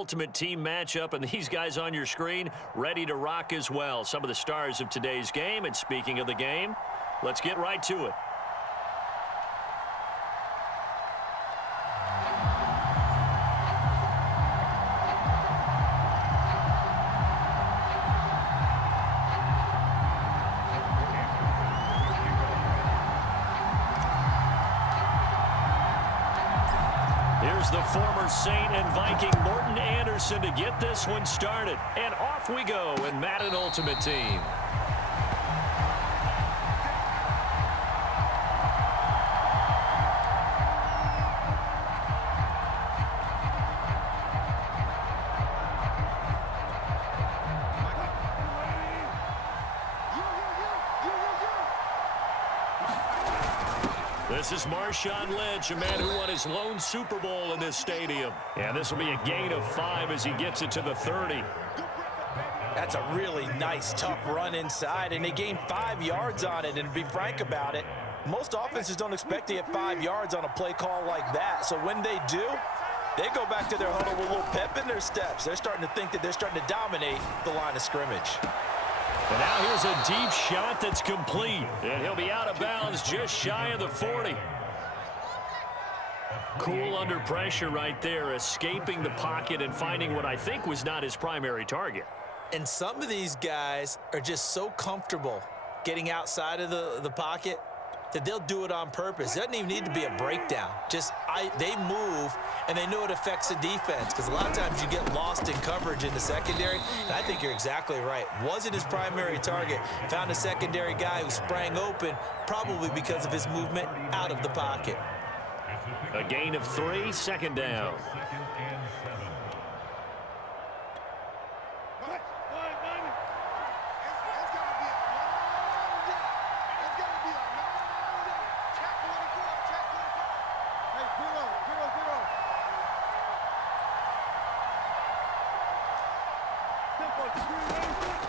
ultimate team matchup, and these guys on your screen ready to rock as well. Some of the stars of today's game, and speaking of the game, let's get right to it. Here's the former Saint and Viking Morton Anderson to get this one started. And off we go in Madden Ultimate Team. This is Marshawn Lynch, a man who won his lone Super Bowl in this stadium. And this will be a gain of 5 as he gets it to the 30. That's a really nice, tough run inside, and they gained 5 yards on it. And to be frank about it, most offenses don't expect to get 5 yards on a play call like that. So when they do, they go back to their huddle with a little pep in their steps. They're starting to think that they're starting to dominate the line of scrimmage. And now here's a deep shot that's complete. And he'll be out of bounds just shy of the 40. Cool under pressure right there, escaping the pocket and finding what I think was not his primary target. And some of these guys are just so comfortable getting outside of the pocket that they'll do it on purpose. It doesn't even need to be a breakdown. They move, and they know it affects the defense, because a lot of times you get lost in coverage in the secondary. And I think you're exactly right. Wasn't his primary target. Found a secondary guy who sprang open, probably because of his movement out of the pocket. A gain of 3, second down.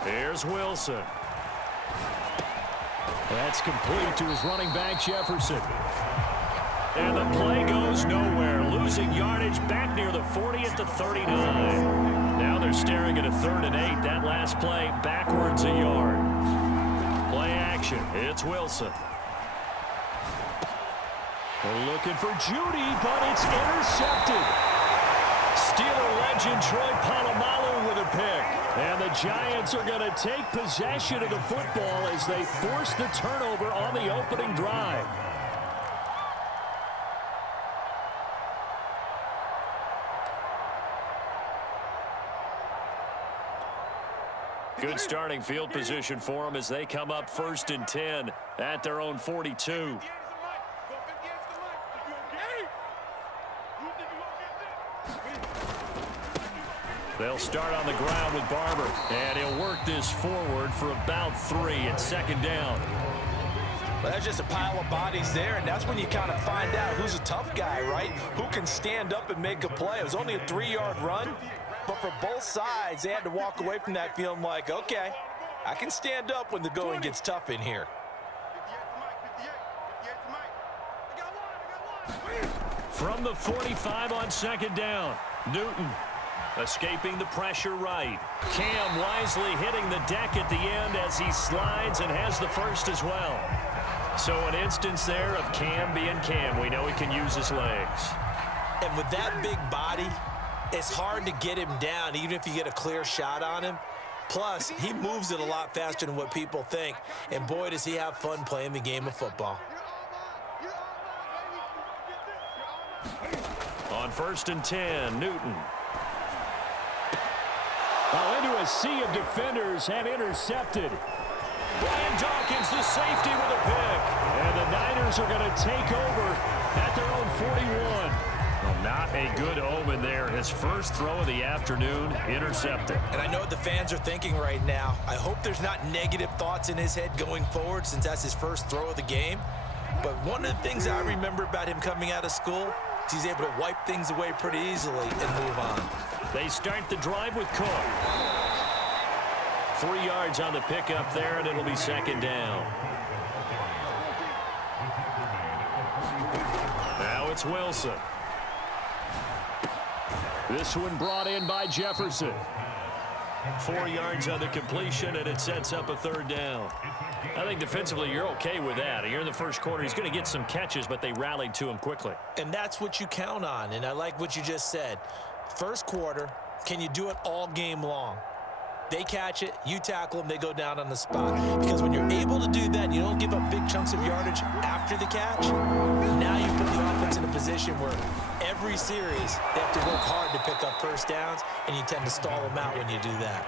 Here's Wilson. That's complete to his running back, Jefferson. And the play goes nowhere. Losing yardage back near the 40 at the 39. Now they're staring at a 3rd and 8. That last play backwards a yard. Play action. It's Wilson. They're looking for Judy, but it's intercepted. Steeler legend Troy Polamalu with a pick. And the Giants are going to take possession of the football as they force the turnover on the opening drive. Good starting field position for them as they come up 1st and 10 at their own 42. They'll start on the ground with Barber, and he'll work this forward for about 3 at 2nd down. Well, that's just a pile of bodies there, and that's when you kind of find out who's a tough guy, right? Who can stand up and make a play. It was only a 3-yard run, but for both sides, they had to walk away from that feeling like, okay, I can stand up when the going gets tough in here. From the 45 on 2nd down, Newton. Escaping the pressure right. Cam wisely hitting the deck at the end as he slides and has the first as well. So an instance there of Cam being Cam. We know he can use his legs. And with that big body, it's hard to get him down even if you get a clear shot on him. Plus, he moves it a lot faster than what people think. And boy, does he have fun playing the game of football. On 1st and 10, Newton. Well, into a sea of defenders and intercepted. Brian Dawkins, the safety with a pick. And the Niners are going to take over at their own 41. Well, not a good omen there. His first throw of the afternoon, intercepted. And I know what the fans are thinking right now. I hope there's not negative thoughts in his head going forward since that's his first throw of the game. But one of the things I remember about him coming out of school is he's able to wipe things away pretty easily and move on. They start the drive with Cook. 3 yards on the pickup there, and it'll be 2nd down. Now it's Wilson. This one brought in by Jefferson. 4 yards on the completion, and it sets up a third down. I think defensively you're okay with that. Here in the first quarter, he's going to get some catches, but they rallied to him quickly. And that's what you count on, and I like what you just said. First quarter, can you do it all game long? They catch it, you tackle them, they go down on the spot. Because when you're able to do that, you don't give up big chunks of yardage after the catch, now you put the offense in a position where every series they have to work hard to pick up first downs, and you tend to stall them out when you do that.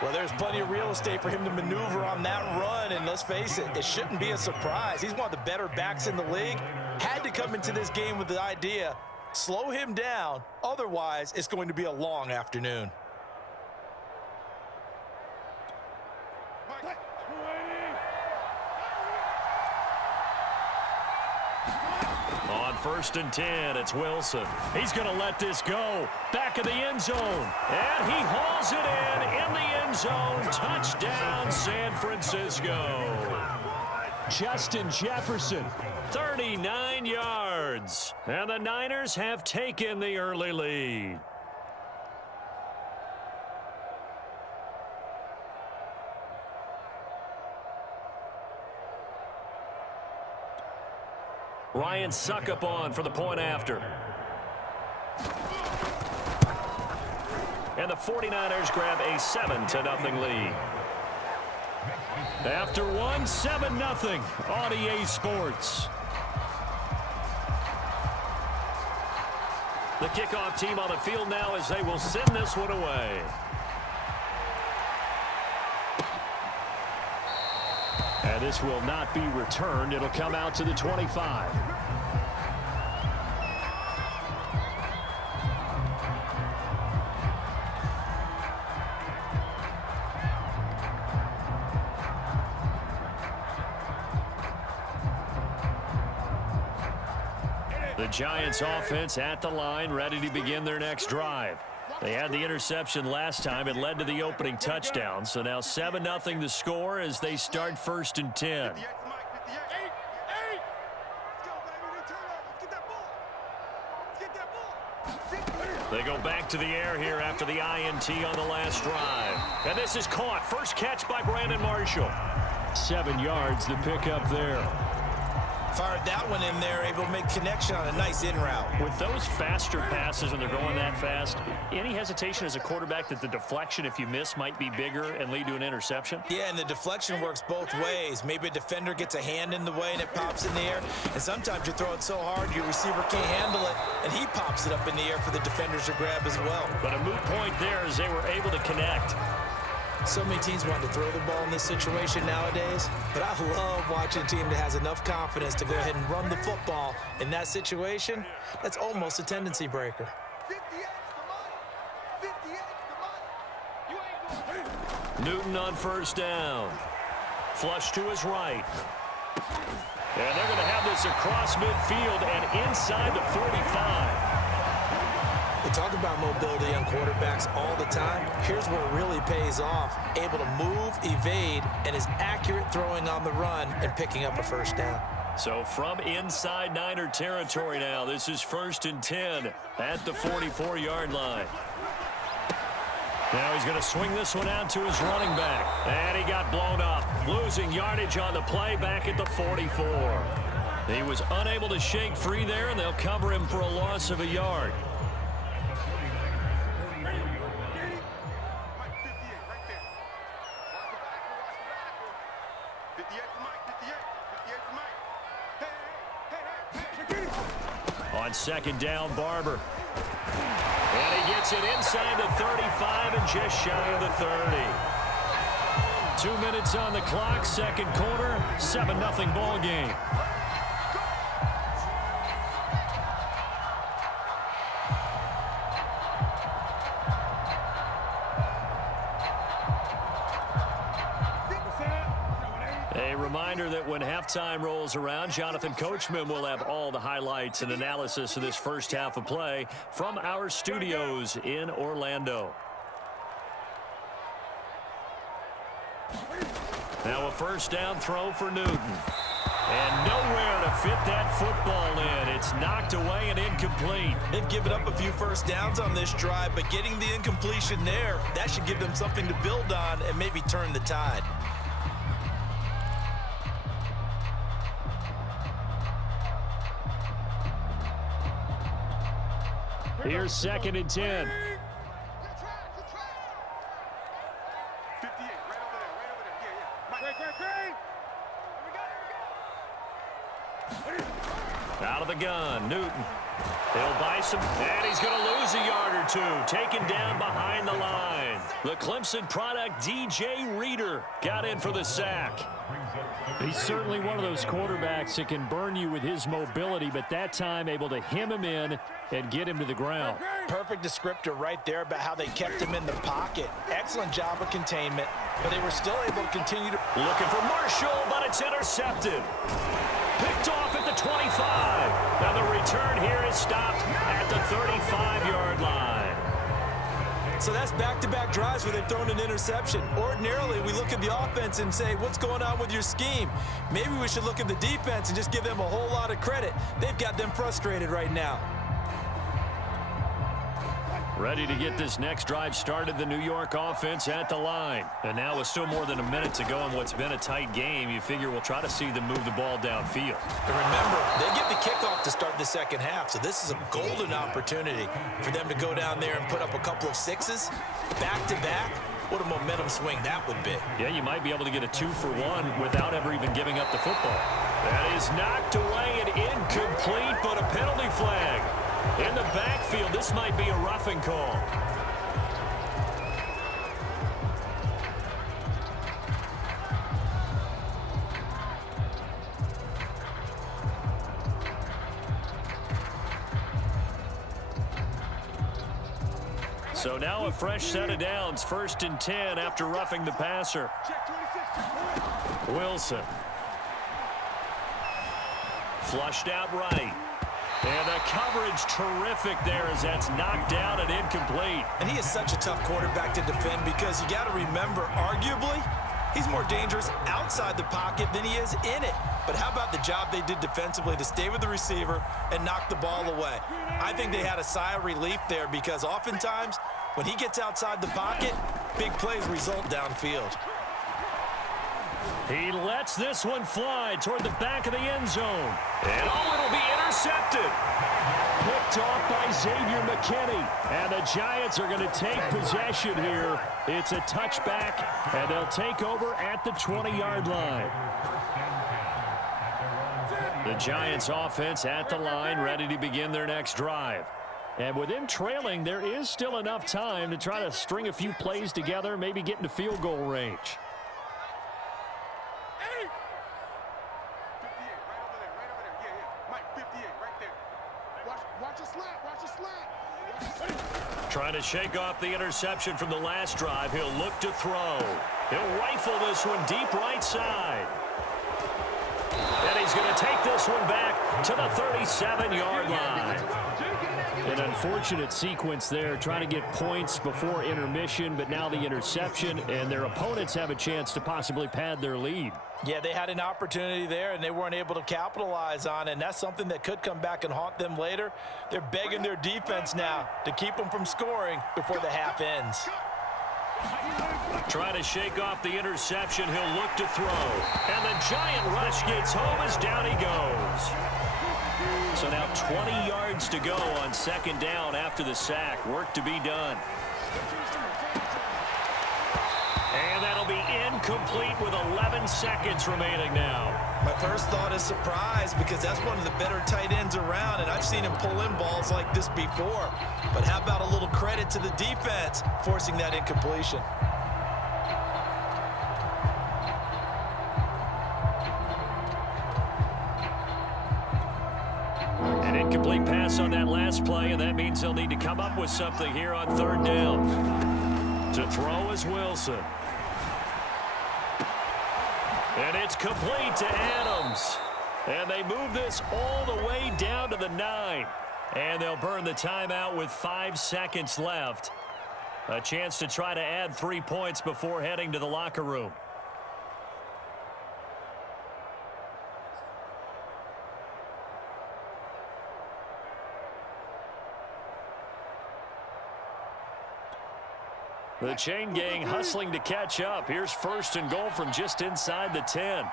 Well, there's plenty of real estate for him to maneuver on that run, and let's face it, it shouldn't be a surprise. He's one of the better backs in the league. Had to come into this game with the idea, slow him down, otherwise it's going to be a long afternoon. On 1st and 10, it's Wilson. He's going to let this go. Back of the end zone. And he hauls it in the end zone. Touchdown, San Francisco. Justin Jefferson, 39 yards. And the Niners have taken the early lead. Ryan Suckup on for the point after. And the 49ers grab a 7-0 lead. After one, 7-0 on EA Sports. The kickoff team on the field now as they will send this one away. And this will not be returned. It'll come out to the 25. The Giants offense at the line, ready to begin their next drive. They had the interception last time. It led to the opening touchdown. So now 7-0 the score as they start 1st and 10. They go back to the air here after the INT on the last drive. And this is caught. First catch by Brandon Marshall. 7 yards, the pickup there. Fired that one in there, able to make connection on a nice in route. With those faster passes when they're going that fast, any hesitation as a quarterback that the deflection, if you miss, might be bigger and lead to an interception? Yeah, and the deflection works both ways. Maybe a defender gets a hand in the way and it pops in the air. And sometimes you throw it so hard your receiver can't handle it, and he pops it up in the air for the defenders to grab as well. But a moot point there as they were able to connect. So many teams want to throw the ball in this situation nowadays, but I love watching a team that has enough confidence to go ahead and run the football in that situation. That's almost a tendency breaker. Newton on 1st down. Flush to his right. And they're going to have this across midfield and inside the 45. We talk about mobility on quarterbacks all the time. Here's where it really pays off. Able to move, evade, and is accurate throwing on the run and picking up a first down. So from inside Niner territory now, this is 1st and 10 at the 44-yard line. Now he's going to swing this one out to his running back. And he got blown up, losing yardage on the play back at the 44. He was unable to shake free there, and they'll cover him for a loss of a yard. On 2nd down, Barber. And he gets it inside the 35 and just shy of the 30. 2 minutes on the clock, 2nd quarter, 7-0 ball game. A reminder that when halftime rolls around, Jonathan Coachman will have all the highlights and analysis of this first half of play from our studios in Orlando. Now a 1st down throw for Newton. And nowhere to fit that football in. It's knocked away and incomplete. They've given up a few first downs on this drive, but getting the incompletion there, that should give them something to build on and maybe turn the tide. Here's 2nd and 10. Out of the gun, Newton. He'll buy some, and he's going to lose a yard or two. Taken down behind the line. The Clemson product, DJ Reader, got in for the sack. He's certainly one of those quarterbacks that can burn you with his mobility, but that time able to hem him in and get him to the ground. Perfect descriptor right there about how they kept him in the pocket. Excellent job of containment, but they were still able to continue to... Looking for Marshall, but it's intercepted. Picked off at the 25. Now the return here is stopped at the 35-yard line. So that's back-to-back drives where they've thrown an interception. Ordinarily, we look at the offense and say, what's going on with your scheme? Maybe we should look at the defense and just give them a whole lot of credit. They've got them frustrated right now. Ready to get this next drive started, the New York offense at the line. And now with still more than a minute to go in what's been a tight game, you figure we'll try to see them move the ball downfield. And remember, they get the kickoff to start the second half, so this is a golden opportunity for them to go down there and put up a couple of sixes back-to-back. What a momentum swing that would be. Yeah, you might be able to get a 2-for-1 without ever even giving up the football. That is knocked away and incomplete, but a penalty flag. In the backfield, this might be a roughing call. So now a fresh set of downs, 1st and 10 after roughing the passer. Wilson. Flushed out right. And the coverage terrific there as that's knocked down and incomplete. And he is such a tough quarterback to defend because you got to remember, arguably, he's more dangerous outside the pocket than he is in it. But how about the job they did defensively to stay with the receiver and knock the ball away? I think they had a sigh of relief there because oftentimes when he gets outside the pocket, big plays result downfield. He lets this one fly toward the back of the end zone. And it'll be intercepted. Picked off by Xavier McKinney. And the Giants are going to take possession here. It's a touchback, and they'll take over at the 20-yard line. The Giants offense at the line, ready to begin their next drive. And with them trailing, there is still enough time to try to string a few plays together, maybe get into field goal range. Trying to shake off the interception from the last drive. He'll look to throw. He'll rifle this one deep right side. And he's going to take this one back to the 37-yard line. An unfortunate sequence there, trying to get points before intermission, but now the interception, and their opponents have a chance to possibly pad their lead. Yeah, they had an opportunity there, and they weren't able to capitalize on it, and that's something that could come back and haunt them later. They're begging their defense now to keep them from scoring before the half ends. Trying to shake off the interception. He'll look to throw. And the Giant rush gets home as down he goes. So now 20 yards to go on 2nd down after the sack. Work to be done. And that'll be incomplete with 11 seconds remaining now. My first thought is surprise because that's one of the better tight ends around, and I've seen him pull in balls like this before. But how about a little credit to the defense forcing that incompletion? An incomplete pass on that last play, and that means they'll need to come up with something here on 3rd down. To throw is Wilson. And it's complete to Adams. And they move this all the way down to the 9. And they'll burn the timeout with 5 seconds left. A chance to try to add 3 points before heading to the locker room. The chain gang hustling to catch up. Here's 1st and goal from just inside the 10.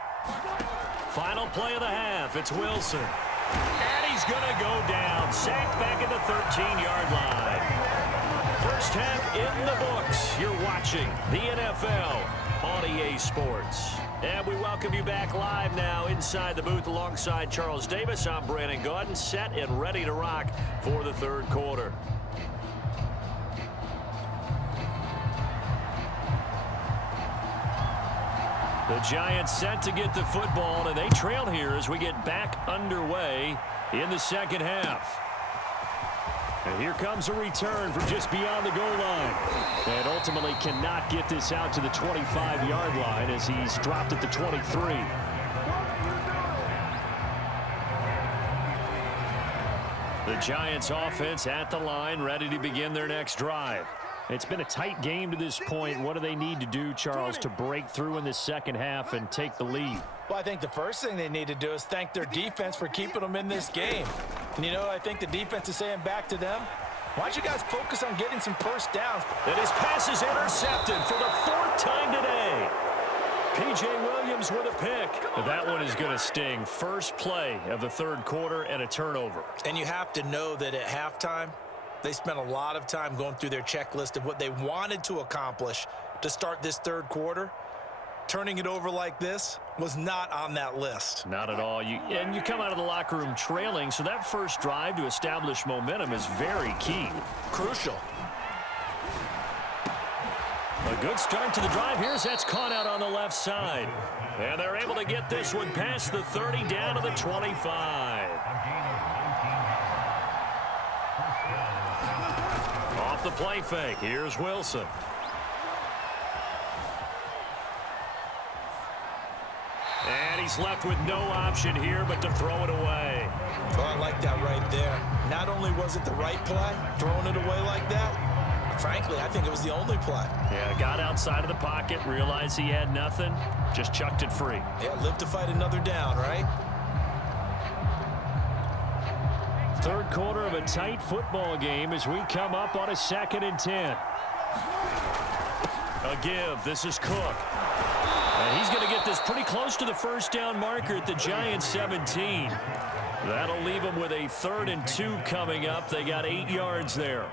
Final play of the half. It's Wilson. And he's going to go down. Sacked back at the 13-yard line. First half in the books. You're watching the NFL on EA Sports. And we welcome you back live now inside the booth alongside Charles Davis. I'm Brandon Gaudin, set and ready to rock for the third quarter. The Giants set to get the football, and they trail here as we get back underway in the second half. And here comes a return from just beyond the goal line. And ultimately cannot get this out to the 25-yard line as he's dropped at the 23. The Giants offense at the line, ready to begin their next drive. It's been a tight game to this point. What do they need to do, Charles, to break through in the second half and take the lead? Well, I think the first thing they need to do is thank their defense for keeping them in this game. And, you know, I think the defense is saying back to them, why don't you guys focus on getting some first downs? And his pass is intercepted for the 4th time today. P.J. Williams with a pick. That one is going to sting. First play of the third quarter and a turnover. And you have to know that at halftime, they spent a lot of time going through their checklist of what they wanted to accomplish to start this third quarter. Turning it over like this was not on that list. Not at all. You come out of the locker room trailing, so that first drive to establish momentum is very key. Crucial. A good start to the drive. Here's that's caught out on the left side. And they're able to get this one past the 30 down to the 25. Off the play fake. Here's Wilson. And he's left with no option here but to throw it away. Oh, I like that right there. Not only was it the right play, throwing it away like that, frankly, I think it was the only play. Yeah, got outside of the pocket, realized he had nothing, just chucked it free. Yeah, live to fight another down, right? Third quarter of a tight football game as we come up on a 2nd and 10. A give. This is Cook. And he's going to get this pretty close to the first down marker at the Giants 17. That'll leave them with a 3rd and 2 coming up. They got 8 yards there.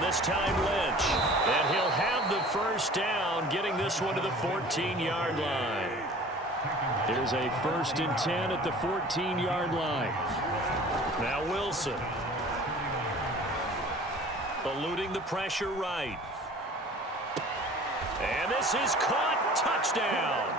This time Lynch, and he'll have the first down, getting this one to the 14-yard line. Here's a 1st and 10 at the 14-yard line. Now Wilson. Eluding the pressure right. And this is caught. Touchdown.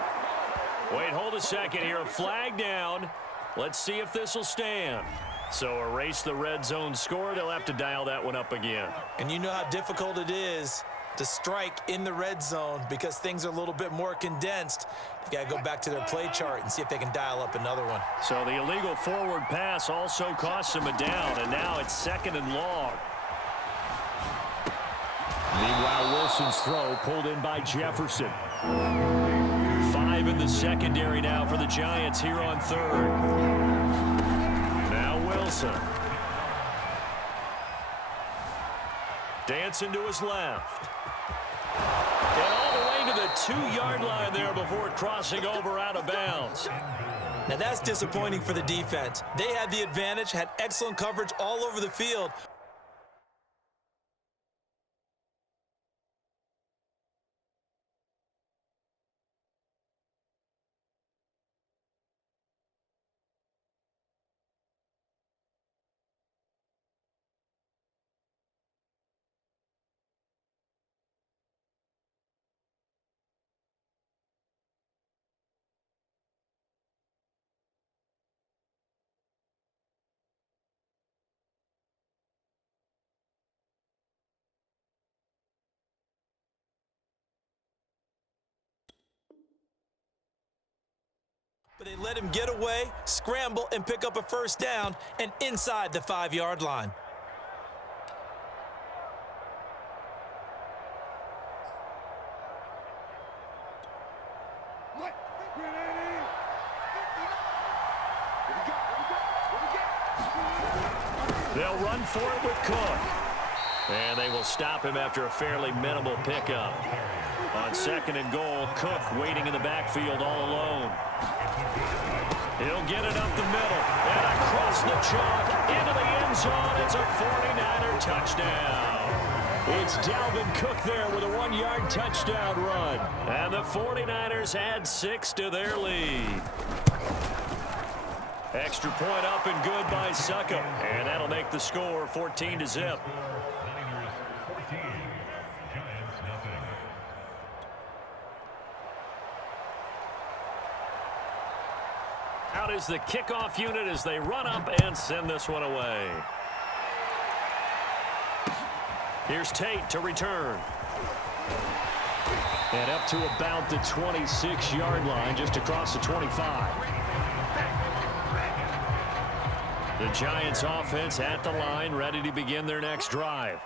Wait, hold a second here. A flag down. Let's see if this will stand. So erase the red zone score. They'll have to dial that one up again. And you know how difficult it is to strike in the red zone because things are a little bit more condensed. You got to go back to their play chart and see if they can dial up another one. So the illegal forward pass also costs them a down, and now it's 2nd and long. Meanwhile, Wilson's throw pulled in by Jefferson. 5 in the secondary now for the Giants here on 3rd. Wilson. Dancing to his left. And all the way to the 2-yard line there before crossing over out of bounds. Now that's disappointing for the defense. They had the advantage, had excellent coverage all over the field. But they let him get away, scramble, and pick up a first down, and inside the 5-yard line. They'll run for it with Cook. And they will stop him after a fairly minimal pickup. On 2nd and goal, Cook waiting in the backfield all alone. He'll get it up the middle and across the chalk into the end zone. It's a 49er touchdown. It's Dalvin Cook there with a 1-yard touchdown run. And the 49ers add 6 to their lead. Extra point up and good by Succop. And that'll make the score 14-0. Out is the kickoff unit as they run up and send this one away. Here's Tate to return. And up to about the 26-yard line, just across the 25. The Giants offense at the line, ready to begin their next drive.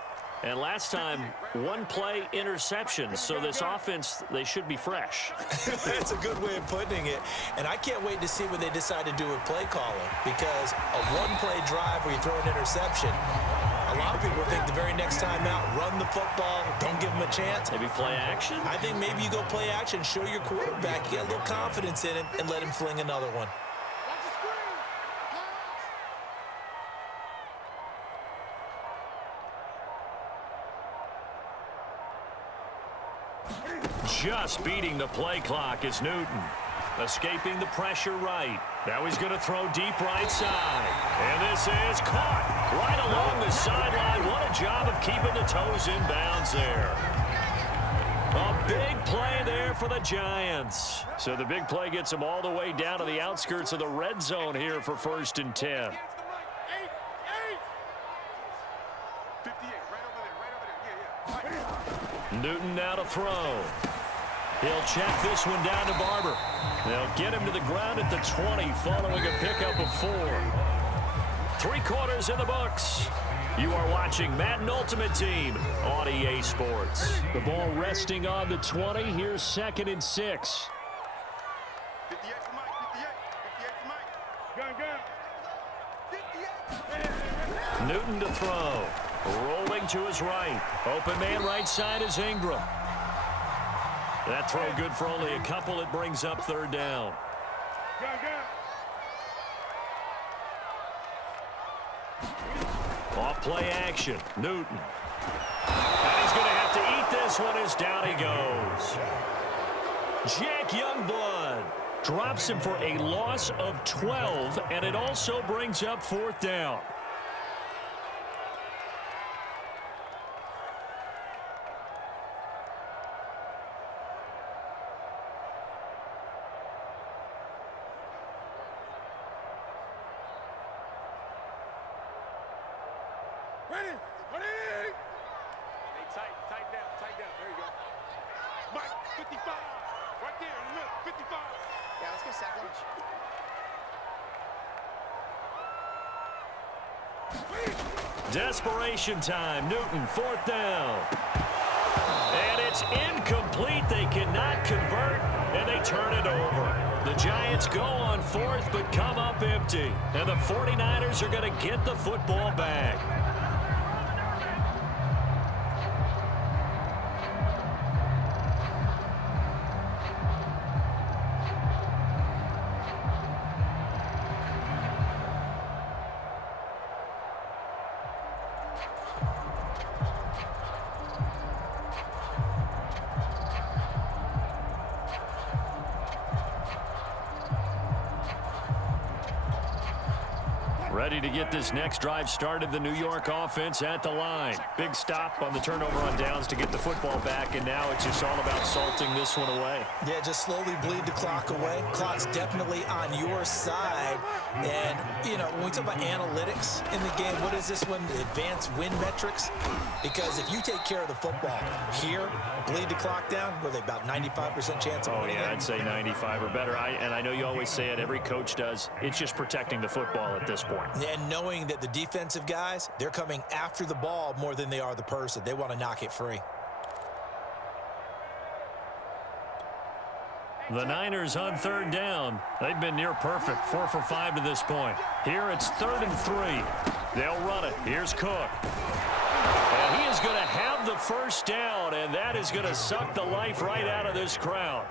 And last time, 1-play interception, so this offense, they should be fresh. That's a good way of putting it. And I can't wait to see what they decide to do with play calling, because a 1-play drive where you throw an interception, a lot of people think the very next time out, run the football, don't give them a chance. Maybe play action? I think maybe you go play action, show your quarterback, you get a little confidence in him, and let him fling another one. Just beating the play clock is Newton. Escaping the pressure right. Now he's going to throw deep right side. And this is caught right along the sideline. What a job of keeping the toes in bounds there. A big play there for the Giants. So the big play gets them all the way down to the outskirts of the red zone here for 1st and 10. Newton now to throw. He'll check this one down to Barber. They'll get him to the ground at the 20 following a pickup of 4. 3 quarters in the books. You are watching Madden Ultimate Team on EA Sports. The ball resting on the 20. Here's 2nd and 6. 58 for Mike, 58 for Mike. Newton to throw. Rolling to his right. Open man right side is Ingram. That throw good for only a couple. It brings up 3rd down. Off play action. Newton. And he's going to have to eat this one as down he goes. Jack Youngblood drops him for a loss of 12, and it also brings up 4th down. Tight down. There you go. Mike, 55. Right there in the middle, 55. Yeah, let's go second. Desperation time. Newton, 4th down. And it's incomplete. They cannot convert, and they turn it over. The Giants go on 4th, but come up empty. And the 49ers are going to get the football back. Ready to get this next drive started. The New York offense at the line. Big stop on the turnover on downs to get the football back, and now it's just all about salting this one away. Yeah, just slowly bleed the clock away. Clock's definitely on your side. And, you know, when we talk about analytics in the game, what is this one? The advanced win metrics? Because if you take care of the football here, bleed the clock down, what are they, about 95% chance of winning? Oh, yeah, I'd say 95 or better. And I know you always say it, every coach does. It's just protecting the football at this point. And knowing that the defensive guys, they're coming after the ball more than they are the person. They want to knock it free. The Niners on third down. They've been near perfect, 4 for 5 to this point. Here it's 3rd and 3. They'll run it. Here's Cook. And he is going to have the first down, and that is going to suck the life right out of this crowd.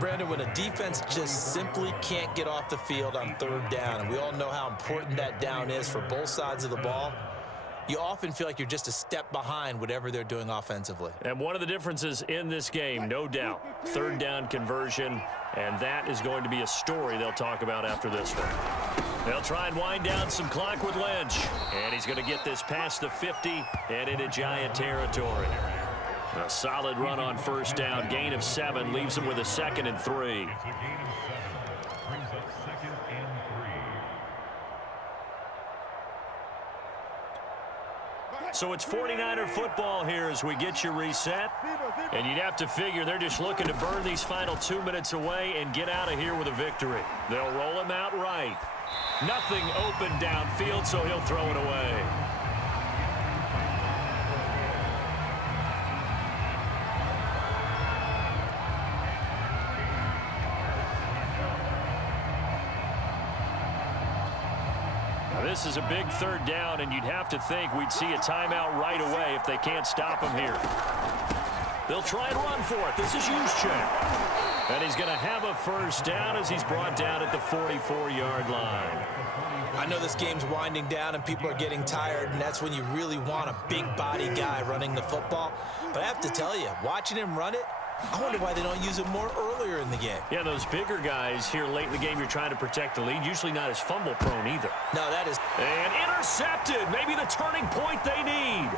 Brandon, when a defense just simply can't get off the field on 3rd down, and we all know how important that down is for both sides of the ball, you often feel like you're just a step behind whatever they're doing offensively. And one of the differences in this game, no doubt, 3rd down conversion, and that is going to be a story they'll talk about after this one. They'll try and wind down some clock with Lynch, and he's going to get this past the 50 and into Giant territory. A solid run on 1st down, gain of 7, leaves him with a 2nd and 3. So it's 49er football here as we get you reset. And you'd have to figure they're just looking to burn these final 2 minutes away and get out of here with a victory. They'll roll him out right. Nothing open downfield, so he'll throw it away. This is a big 3rd down, and you'd have to think we'd see a timeout right away if they can't stop him here. They'll try and run for it. This is Juszczyk. And he's going to have a 1st down as he's brought down at the 44-yard line. I know this game's winding down and people are getting tired, and that's when you really want a big-body guy running the football. But I have to tell you, watching him run it, I wonder why they don't use him more earlier in the game. Yeah, those bigger guys here late in the game, you're trying to protect the lead. Usually not as fumble-prone either. No, that is... And intercepted. Maybe the turning point they need.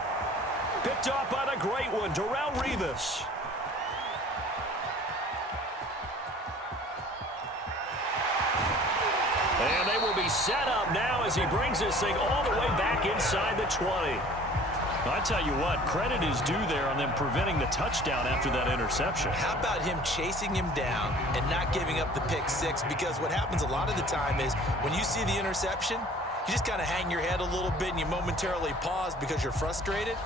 Picked off by the great one, Darrelle Revis. And they will be set up now as he brings this thing all the way back inside the 20. I tell you what, credit is due there on them preventing the touchdown after that interception. How about him chasing him down and not giving up the pick 6? Because what happens a lot of the time is when you see the interception, you just kind of hang your head a little bit and you momentarily pause because you're frustrated.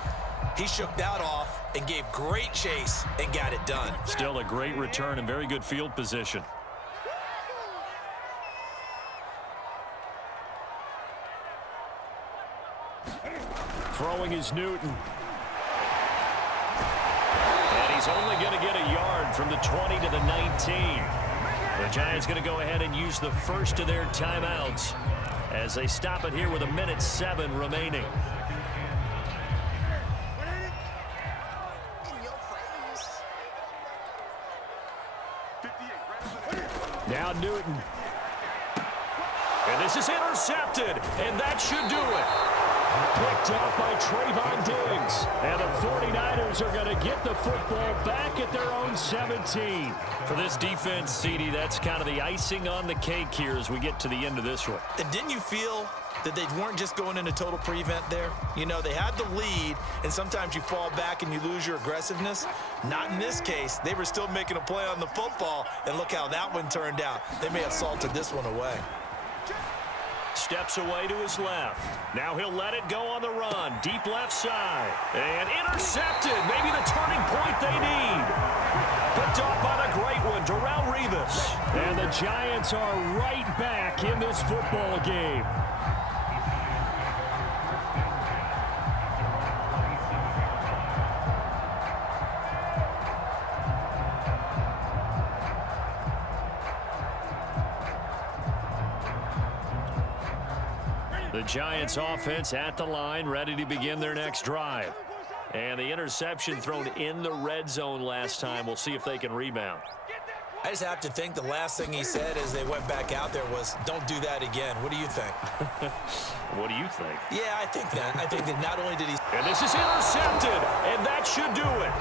He shook that off and gave great chase and got it done. Still a great return and very good field position. Throwing is Newton. And he's only going to get a yard from the 20 to the 19. The Giants going to go ahead and use the first of their timeouts as they stop it here with 1:07 remaining. Now Newton. And this is intercepted, and that should do it. Picked up by Trayvon Diggs. And the 49ers are going to get the football back at their own 17. For this defense, CD, that's kind of the icing on the cake here as we get to the end of this one. And didn't you feel that they weren't just going into total prevent there? You know, they had the lead, and sometimes you fall back and you lose your aggressiveness. Not in this case. They were still making a play on the football, and look how that one turned out. They may have salted this one away. Steps away to his left. Now he'll let it go on the run. Deep left side. And intercepted. Maybe the turning point they need. Picked off by the great one, Darrelle Revis. And the Giants are right back in this football game. The Giants offense at the line, ready to begin their next drive. And the interception thrown in the red zone last time. We'll see if they can rebound. I just have to think the last thing he said as they went back out there was, don't do that again. What do you think? What do you think? Yeah, I think that. I think that not only did he... And this is intercepted, and that should do it.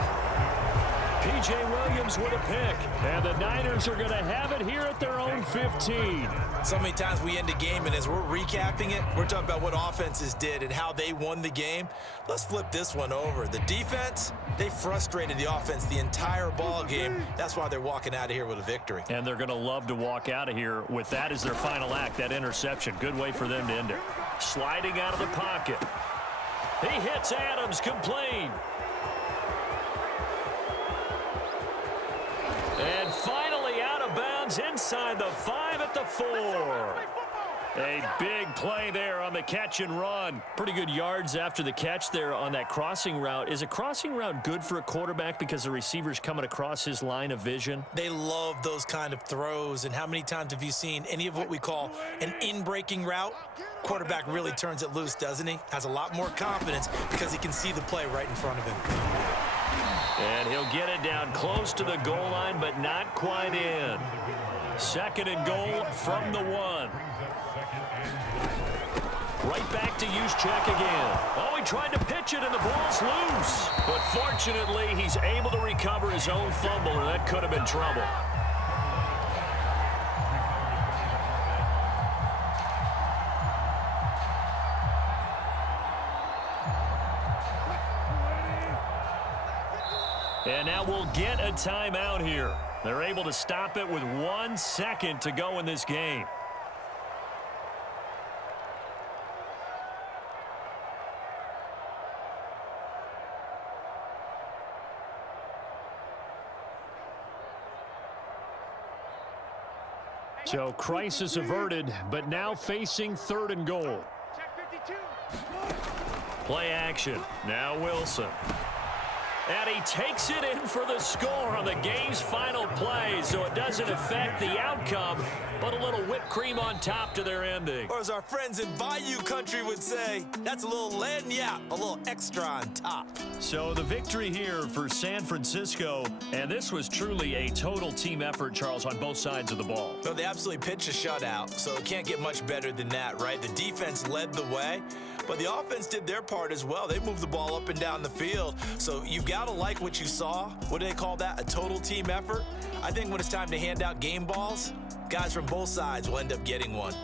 P.J. Williams with a pick. And the Niners are going to have it here at their own 15. So many times we end a game, and as we're recapping it, we're talking about what offenses did and how they won the game. Let's flip this one over. The defense, they frustrated the offense the entire ball game. That's why they're walking out of here with a victory. And they're going to love to walk out of here with that as their final act, that interception. Good way for them to end it. Sliding out of the pocket. He hits Adams, complete. And finally out of bounds. downs inside the 5 at the 4. A big play there on the catch and run. Pretty good yards after the catch there on that crossing route. Is a crossing route good for a quarterback because the receiver's coming across his line of vision? They love those kind of throws. And how many times have you seen any of what we call an in-breaking route? Quarterback really turns it loose, doesn't he? Has a lot more confidence because he can see the play right in front of him. And he'll get it down close to the goal line, but not quite in. 2nd and goal from the 1. Right back to Juszczyk again. Oh, he tried to pitch it, and the ball's loose. But fortunately, he's able to recover his own fumble, and that could have been trouble. And now we'll get a timeout here. They're able to stop it with 1 second to go in this game. So crisis averted, but now facing 3rd and goal. Play action. Now Wilson. And he takes it in for the score on the game's final play, so it doesn't affect the outcome, but a little whipped cream on top to their ending. Or as our friends in Bayou Country would say, that's a little lagniappe, a little extra on top. So the victory here for San Francisco, and this was truly a total team effort, Charles, on both sides of the ball. No, they absolutely pitched a shutout, so it can't get much better than that, right? The defense led the way, but the offense did their part as well. They moved the ball up and down the field, so you've got to like what you saw. What do they call that? A total team effort? I think when it's time to hand out game balls, guys from both sides will end up getting one.